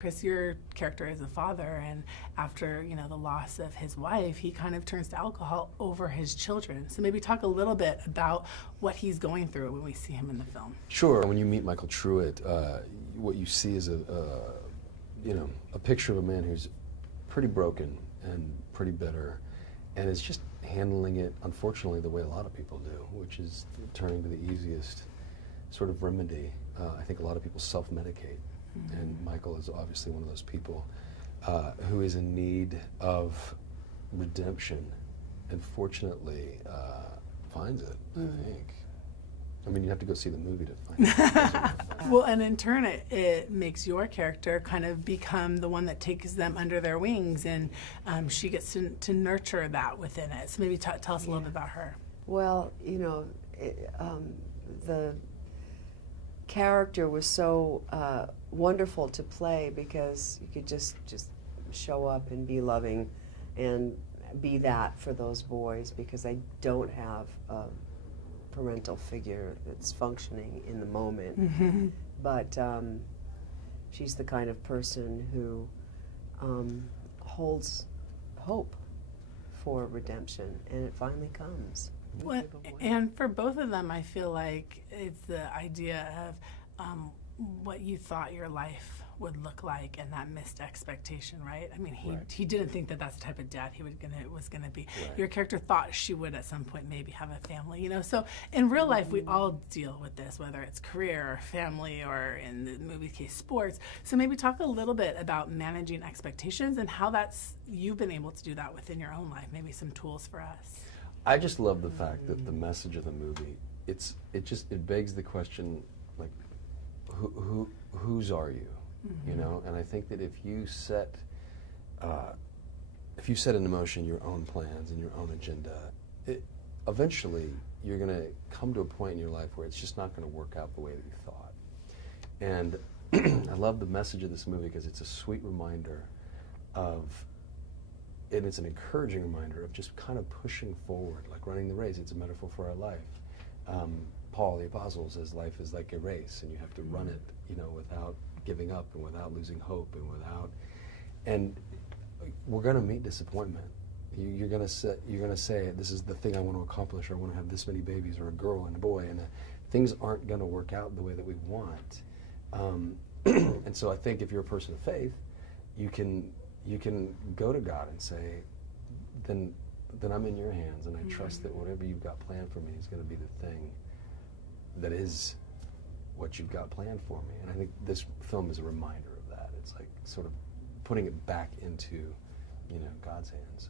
Chris, your character is a father, and after, the loss of his wife, he kind of turns to alcohol over his children. So maybe talk a little bit about what he's going through when we see him in the film. Sure. When you meet Michael Truitt, what you see is a picture of a man who's pretty broken and pretty bitter, and is just handling it, unfortunately, the way a lot of people do, which is turning to the easiest sort of remedy. I think a lot of people self-medicate. And Michael is obviously one of those people who is in need of redemption, and fortunately finds it, I think. I mean, you have to go see the movie to find it. Well, and in turn, it makes your character kind of become the one that takes them under their wings, and she gets to nurture that within it. So maybe tell us a little bit about her. Well, the character was so wonderful to play because you could just show up and be loving and be that for those boys, because they don't have a parental figure that's functioning in the moment. But she's the kind of person who holds hope for redemption, and it finally comes. Well, and for both of them, I feel like it's the idea of what you thought your life would look like, and that missed expectation, right? I mean, he didn't think that that's the type of dad he was gonna be. Right. Your character thought she would at some point maybe have a family, So in real life, we all deal with this, whether it's career or family, or in the movie case, sports. So maybe talk a little bit about managing expectations and how you've been able to do that within your own life. Maybe some tools for us. I just love the fact that the message of the movie, it begs the question, like, whose are you? And I think that if you set in motion your own plans and your own agenda, eventually you're going to come to a point in your life where it's just not going to work out the way that you thought. And I love the message of this movie because it's a sweet reminder and it's an encouraging reminder of just kind of pushing forward, like running the race. It's a metaphor for our life. Paul the Apostle says life is like a race, and you have to run it, without giving up and without losing hope and we're going to meet disappointment. You're going to say, this is the thing I want to accomplish, or I want to have this many babies, or a girl and a boy, and things aren't going to work out the way that we want. And so I think if you're a person of faith, you can go to God and say, then I'm in your hands, and I trust that whatever you've got planned for me is going to be the thing that is what you've got planned for me. And I think this film is a reminder of that. It's like sort of putting it back into, God's hands.